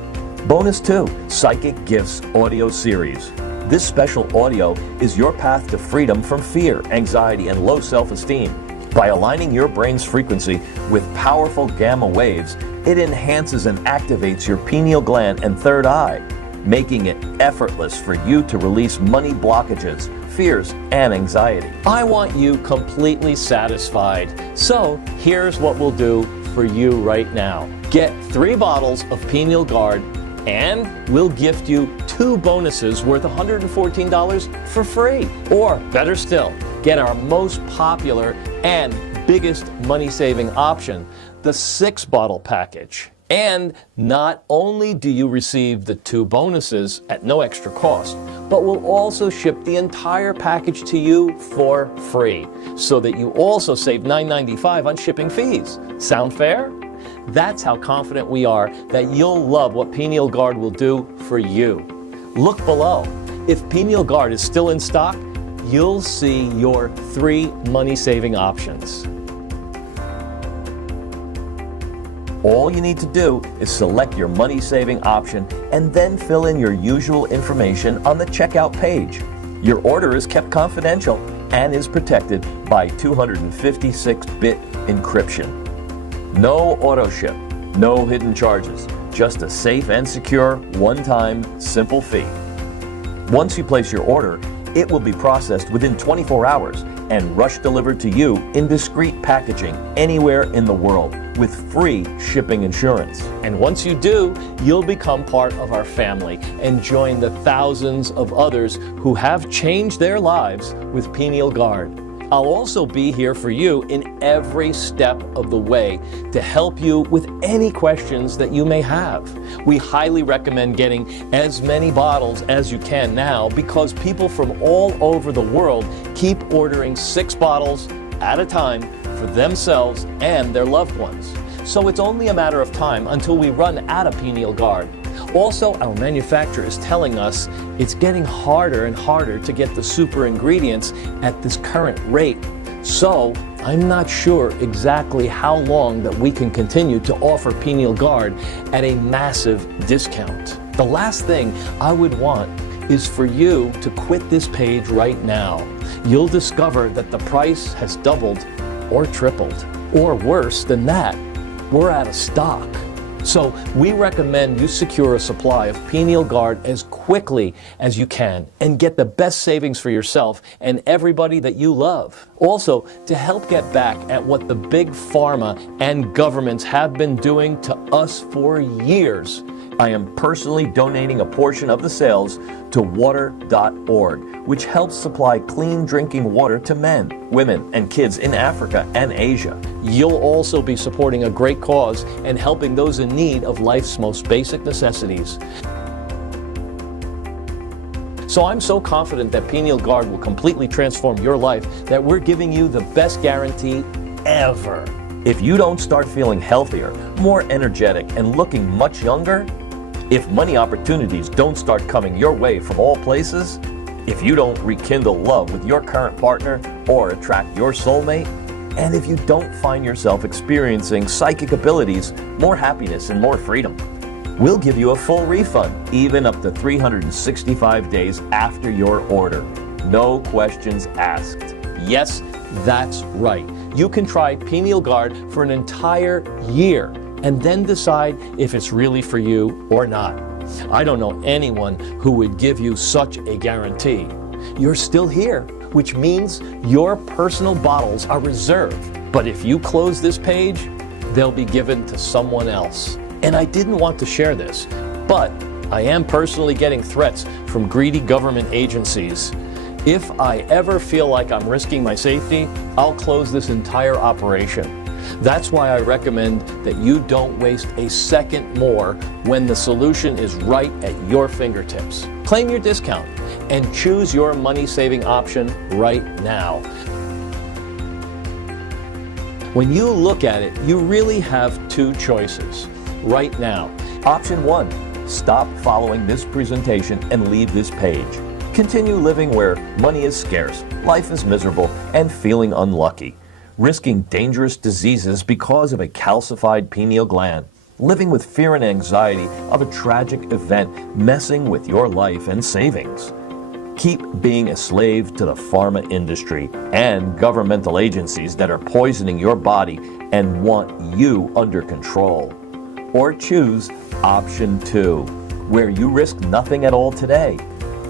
Bonus 2, Psychic Gifts Audio Series. This special audio is your path to freedom from fear, anxiety, and low self-esteem. By aligning your brain's frequency with powerful gamma waves, It enhances and activates your pineal gland and third eye, making it effortless for you to release money blockages, fears, and anxiety. I want you completely satisfied. So here's what we'll do for you right now. Get 3 bottles of Pineal Guard, and we'll gift you 2 bonuses worth $114 for free. Or better still, get our most popular and biggest money-saving option, the 6-bottle package. And not only do you receive the 2 bonuses at no extra cost, but we'll also ship the entire package to you for free, so that you also save $9.95 on shipping fees. Sound fair? That's how confident we are that you'll love what Pineal Guard will do for you. Look below. If Pineal Guard is still in stock, you'll see your 3 money-saving options. All you need to do is select your money-saving option and then fill in your usual information on the checkout page. Your order is kept confidential and is protected by 256-bit encryption. No auto ship, no hidden charges, just a safe and secure, one-time, simple fee. Once you place your order, it will be processed within 24 hours and rush delivered to you in discreet packaging anywhere in the world with free shipping insurance. And once you do, you'll become part of our family and join the thousands of others who have changed their lives with Pineal Guard. I'll also be here for you in every step of the way to help you with any questions that you may have. We highly recommend getting as many bottles as you can now, because people from all over the world keep ordering 6 bottles at a time for themselves and their loved ones. So it's only a matter of time until we run out of Pineal Guard. Also, our manufacturer is telling us it's getting harder and harder to get the super ingredients at this current rate. So I'm not sure exactly how long that we can continue to offer Pineal Guard at a massive discount. The last thing I would want is for you to quit this page right now. You'll discover that the price has doubled or tripled. Or worse than that, we're out of stock. So we recommend you secure a supply of Pineal Guard as quickly as you can and get the best savings for yourself and everybody that you love. Also, to help get back at what the big pharma and governments have been doing to us for years, I am personally donating a portion of the sales to water.org, which helps supply clean drinking water to men, women, and kids in Africa and Asia. You'll also be supporting a great cause and helping those in need of life's most basic necessities. So I'm so confident that Pineal Guard will completely transform your life that we're giving you the best guarantee ever. If you don't start feeling healthier, more energetic, and looking much younger, if money opportunities don't start coming your way from all places, if you don't rekindle love with your current partner or attract your soulmate, and if you don't find yourself experiencing psychic abilities, more happiness, and more freedom, we'll give you a full refund, even up to 365 days after your order. No questions asked. Yes, that's right. You can try Pineal Guard for an entire year and then decide if it's really for you or not. I don't know anyone who would give you such a guarantee. You're still here, which means your personal bottles are reserved. But if you close this page, they'll be given to someone else. And I didn't want to share this, but I am personally getting threats from greedy government agencies. If I ever feel like I'm risking my safety, I'll close this entire operation. That's why I recommend that you don't waste a second more when the solution is right at your fingertips. Claim your discount and choose your money-saving option right now. When you look at it, you really have 2 choices right now. Option 1, stop following this presentation and leave this page. Continue living where money is scarce, life is miserable, and feeling unlucky. Risking dangerous diseases because of a calcified pineal gland, living with fear and anxiety of a tragic event messing with your life and savings. Keep being a slave to the pharma industry and governmental agencies that are poisoning your body and want you under control. or choose option 2, where you risk nothing at all today.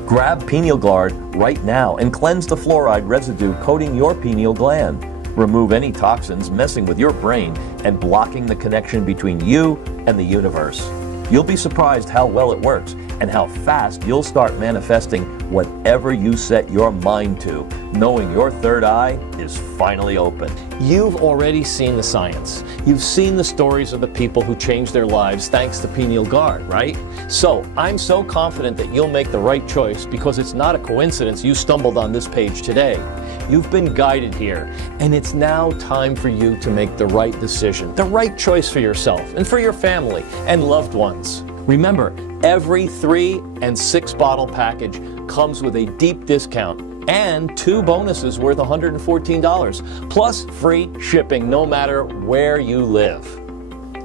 Grab Pineal Guard right now and cleanse the fluoride residue coating your pineal gland. Remove any toxins messing with your brain and blocking the connection between you and the universe. You'll be surprised how well it works and how fast you'll start manifesting whatever you set your mind to, knowing your third eye is finally open. You've already seen the science. You've seen the stories of the people who changed their lives thanks to Pineal Guard, right? So I'm so confident that you'll make the right choice because it's not a coincidence you stumbled on this page today. You've been guided here, and it's now time for you to make the right decision, the right choice for yourself and for your family and loved ones. Remember, every 3 and 6 bottle package comes with a deep discount and 2 bonuses worth $114, plus free shipping no matter where you live.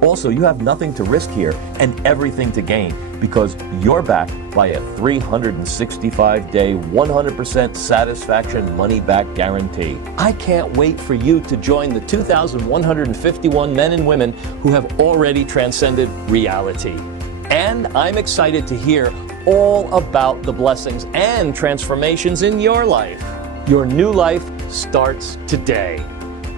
Also, you have nothing to risk here and everything to gain because you're backed by a 365-day, 100% satisfaction money-back guarantee. I can't wait for you to join the 2,151 men and women who have already transcended reality. And I'm excited to hear all about the blessings and transformations in your life. Your new life starts today.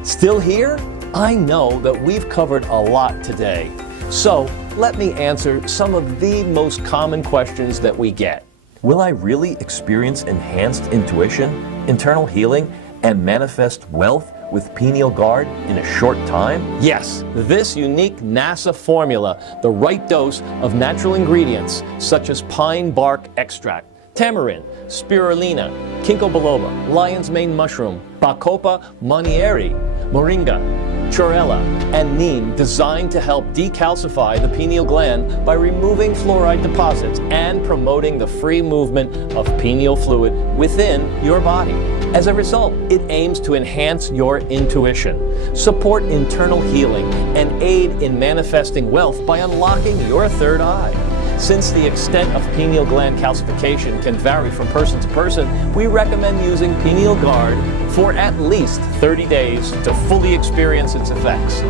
Still here? I know that we've covered a lot today. So let me answer some of the most common questions that we get. Will I really experience enhanced intuition, internal healing, and manifest wealth with Pineal Guard in a short time? Yes, this unique NASA formula, the right dose of natural ingredients such as pine bark extract, tamarind, spirulina, ginkgo biloba, lion's mane mushroom, bacopa monnieri, moringa, chlorella, and neem, designed to help decalcify the pineal gland by removing fluoride deposits and promoting the free movement of pineal fluid within your body. As a result, it aims to enhance your intuition, support internal healing, and aid in manifesting wealth by unlocking your third eye. Since the extent of pineal gland calcification can vary from person to person, we recommend using Pineal Guard for at least 30 days to fully experience its effects.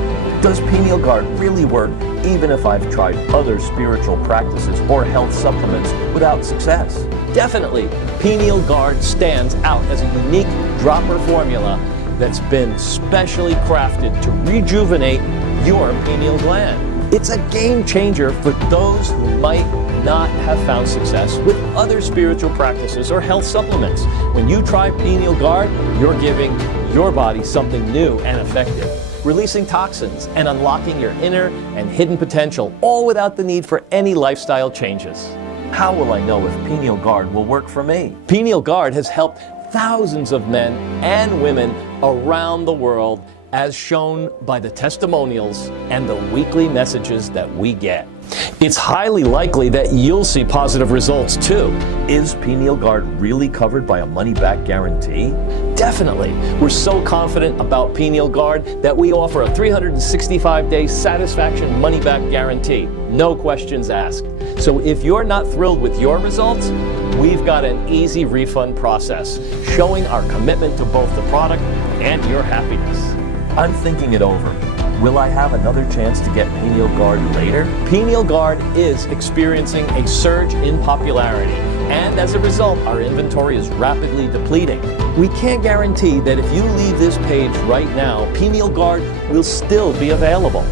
Does Pineal Guard really work even if I've tried other spiritual practices or health supplements without success? Definitely, Pineal Guard stands out as a unique dropper formula that's been specially crafted to rejuvenate your pineal gland. It's a game changer for those who might not have found success with other spiritual practices or health supplements. When you try Pineal Guard, you're giving your body something new and effective, releasing toxins and unlocking your inner and hidden potential, all without the need for any lifestyle changes. How will I know if Pineal Guard will work for me? Pineal Guard has helped thousands of men and women around the world, as shown by the testimonials and the weekly messages that we get. It's highly likely that you'll see positive results too. Is Pineal Guard really covered by a money-back guarantee? Definitely. We're so confident about Pineal Guard that we offer a 365-day satisfaction money-back guarantee. No questions asked. So if you're not thrilled with your results, we've got an easy refund process, showing our commitment to both the product and your happiness. I'm thinking it over. Will I have another chance to get Pineal Guard later? Pineal Guard is experiencing a surge in popularity, and as a result, our inventory is rapidly depleting. We can't guarantee that if you leave this page right now, Pineal Guard will still be available.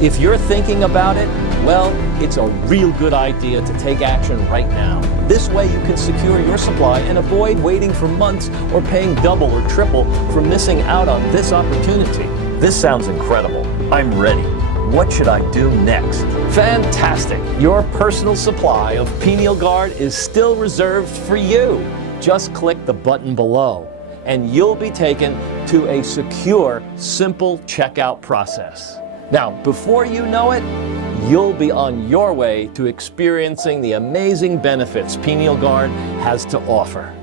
If you're thinking about it, well, it's a real good idea to take action right now. This way you can secure your supply and avoid waiting for months or paying double or triple for missing out on this opportunity. This sounds incredible. I'm ready. What should I do next? Fantastic! Your personal supply of Pineal Guard is still reserved for you. Just click the button below and you'll be taken to a secure, simple checkout process. Now, before you know it, you'll be on your way to experiencing the amazing benefits Pineal Guard has to offer.